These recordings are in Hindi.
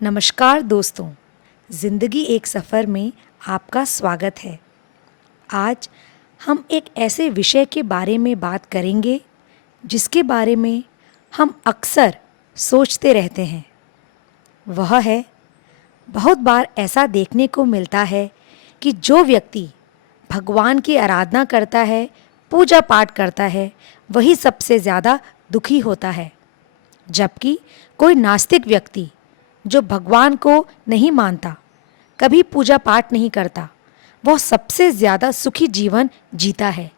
नमस्कार दोस्तों, ज़िंदगी एक सफ़र में आपका स्वागत है। आज हम एक ऐसे विषय के बारे में बात करेंगे जिसके बारे में हम अक्सर सोचते रहते हैं। वह है, बहुत बार ऐसा देखने को मिलता है कि जो व्यक्ति भगवान की आराधना करता है, पूजा पाठ करता है, वही सबसे ज़्यादा दुखी होता है। जबकि कोई नास्तिक व्यक्ति जो भगवान को नहीं मानता, कभी पूजा पाठ नहीं करता, वह सबसे ज़्यादा सुखी जीवन जीता है।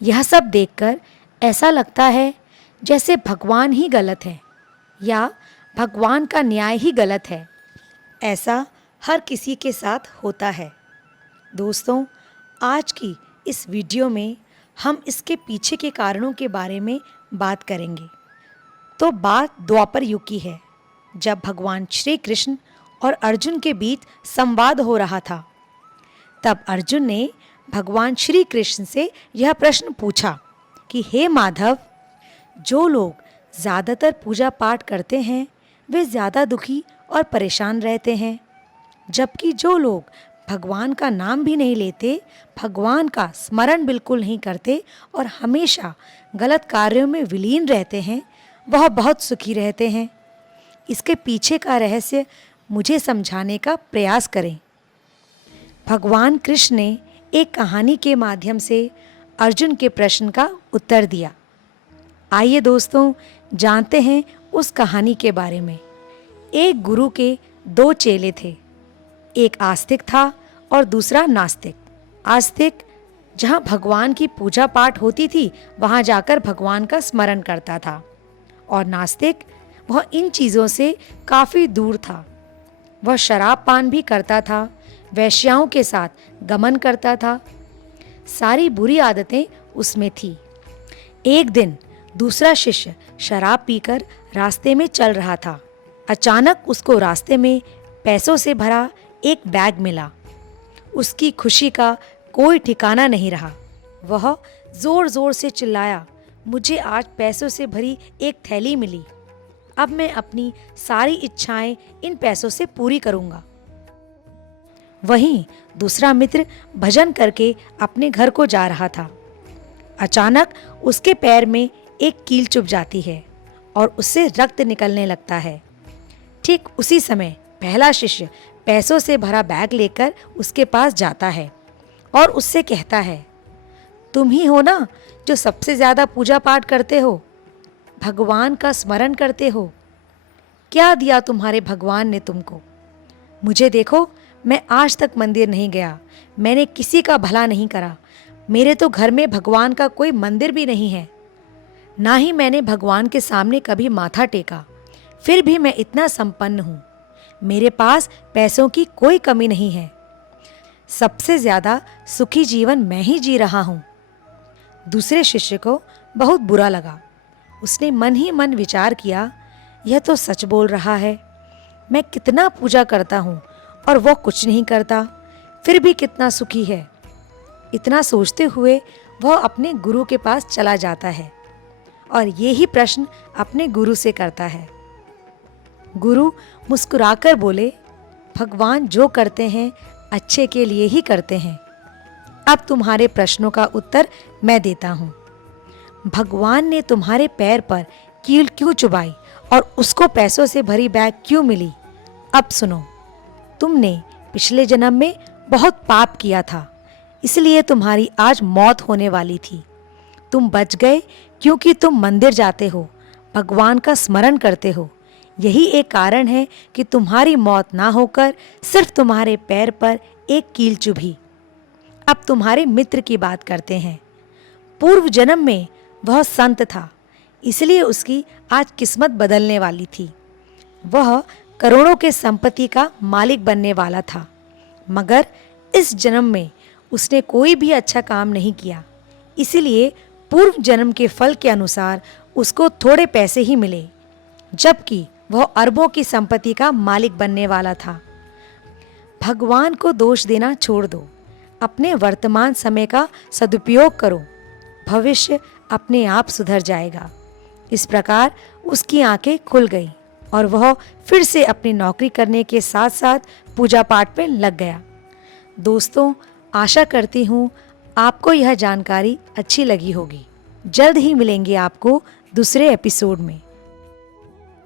यह सब देखकर ऐसा लगता है जैसे भगवान ही गलत है या भगवान का न्याय ही गलत है। ऐसा हर किसी के साथ होता है। दोस्तों, आज की इस वीडियो में हम इसके पीछे के कारणों के बारे में बात करेंगे। तो बात द्वापर युग की है, जब भगवान श्री कृष्ण और अर्जुन के बीच संवाद हो रहा था। तब अर्जुन ने भगवान श्री कृष्ण से यह प्रश्न पूछा कि हे माधव, जो लोग ज़्यादातर पूजा पाठ करते हैं वे ज़्यादा दुखी और परेशान रहते हैं, जबकि जो लोग भगवान का नाम भी नहीं लेते, भगवान का स्मरण बिल्कुल नहीं करते और हमेशा गलत कार्यों में विलीन रहते हैं, वह बहुत सुखी रहते हैं। इसके पीछे का रहस्य मुझे समझाने का प्रयास करें। भगवान कृष्ण ने एक कहानी के माध्यम से अर्जुन के प्रश्न का उत्तर दिया। आइए दोस्तों, जानते हैं उस कहानी के बारे में। एक गुरु के दो चेले थे, एक आस्तिक था और दूसरा नास्तिक। आस्तिक जहाँ भगवान की पूजा पाठ होती थी वहाँ जाकर भगवान का स्मरण करता था, और नास्तिक वह इन चीज़ों से काफ़ी दूर था। वह शराब पान भी करता था, वेश्याओं के साथ गमन करता था, सारी बुरी आदतें उसमें थी। एक दिन दूसरा शिष्य शराब पीकर रास्ते में चल रहा था। अचानक उसको रास्ते में पैसों से भरा एक बैग मिला। उसकी खुशी का कोई ठिकाना नहीं रहा। वह ज़ोर ज़ोर से चिल्लाया, मुझे आज पैसों से भरी एक थैली मिली। अब मैं अपनी सारी इच्छाएं इन पैसों से पूरी करूंगा। वहीं दूसरा मित्र भजन करके अपने घर को जा रहा था। अचानक उसके पैर में एक कील चुभ जाती है और उससे रक्त निकलने लगता है। ठीक उसी समय पहला शिष्य पैसों से भरा बैग लेकर उसके पास जाता है और उससे कहता है, तुम ही हो ना जो सबसे ज़्यादा पूजा पाठ करते हो, भगवान का स्मरण करते हो। क्या दिया तुम्हारे भगवान ने तुमको? मुझे देखो, मैं आज तक मंदिर नहीं गया, मैंने किसी का भला नहीं करा, मेरे तो घर में भगवान का कोई मंदिर भी नहीं है, ना ही मैंने भगवान के सामने कभी माथा टेका, फिर भी मैं इतना संपन्न हूँ। मेरे पास पैसों की कोई कमी नहीं है। सबसे ज़्यादा सुखी जीवन मैं ही जी रहा हूँ। दूसरे शिष्य को बहुत बुरा लगा। उसने मन ही मन विचार किया, यह तो सच बोल रहा है। मैं कितना पूजा करता हूँ और वो कुछ नहीं करता, फिर भी कितना सुखी है। इतना सोचते हुए वह अपने गुरु के पास चला जाता है और यही प्रश्न अपने गुरु से करता है। गुरु मुस्कुराकर बोले, भगवान जो करते हैं अच्छे के लिए ही करते हैं। अब तुम्हारे प्रश्नों का उत्तर मैं देता हूँ। भगवान ने तुम्हारे पैर पर कील क्यों चुभाई और उसको पैसों से भरी बैग क्यों मिली? अब सुनो, तुमने पिछले जन्म में बहुत पाप किया था, इसलिए तुम्हारी आज मौत होने वाली थी। तुम बच गए क्योंकि तुम मंदिर जाते हो, भगवान का स्मरण करते हो। यही एक कारण है कि तुम्हारी मौत ना होकर सिर्फ तुम्हारे पैर पर एक कील चुभी। अब तुम्हारे मित्र की बात करते हैं। पूर्व जन्म में वह संत था, इसलिए उसकी आज किस्मत बदलने वाली थी। वह करोड़ों के संपत्ति का मालिक बनने वाला था, मगर इस जन्म में उसने कोई भी अच्छा काम नहीं किया, इसलिए पूर्व जन्म के फल के अनुसार उसको थोड़े पैसे ही मिले, जबकि वह अरबों की संपत्ति का मालिक बनने वाला था। भगवान को दोष देना छोड़ दो, अपने वर्तमान समय का सदुपयोग करो, भविष्य अपने आप सुधर जाएगा। इस प्रकार उसकी आंखें खुल गई और वह फिर से अपनी नौकरी करने के साथ साथ पूजा पाठ में लग गया। दोस्तों, आशा करती हूँ आपको यह जानकारी अच्छी लगी होगी। जल्द ही मिलेंगे आपको दूसरे एपिसोड में।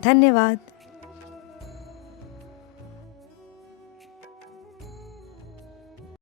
धन्यवाद।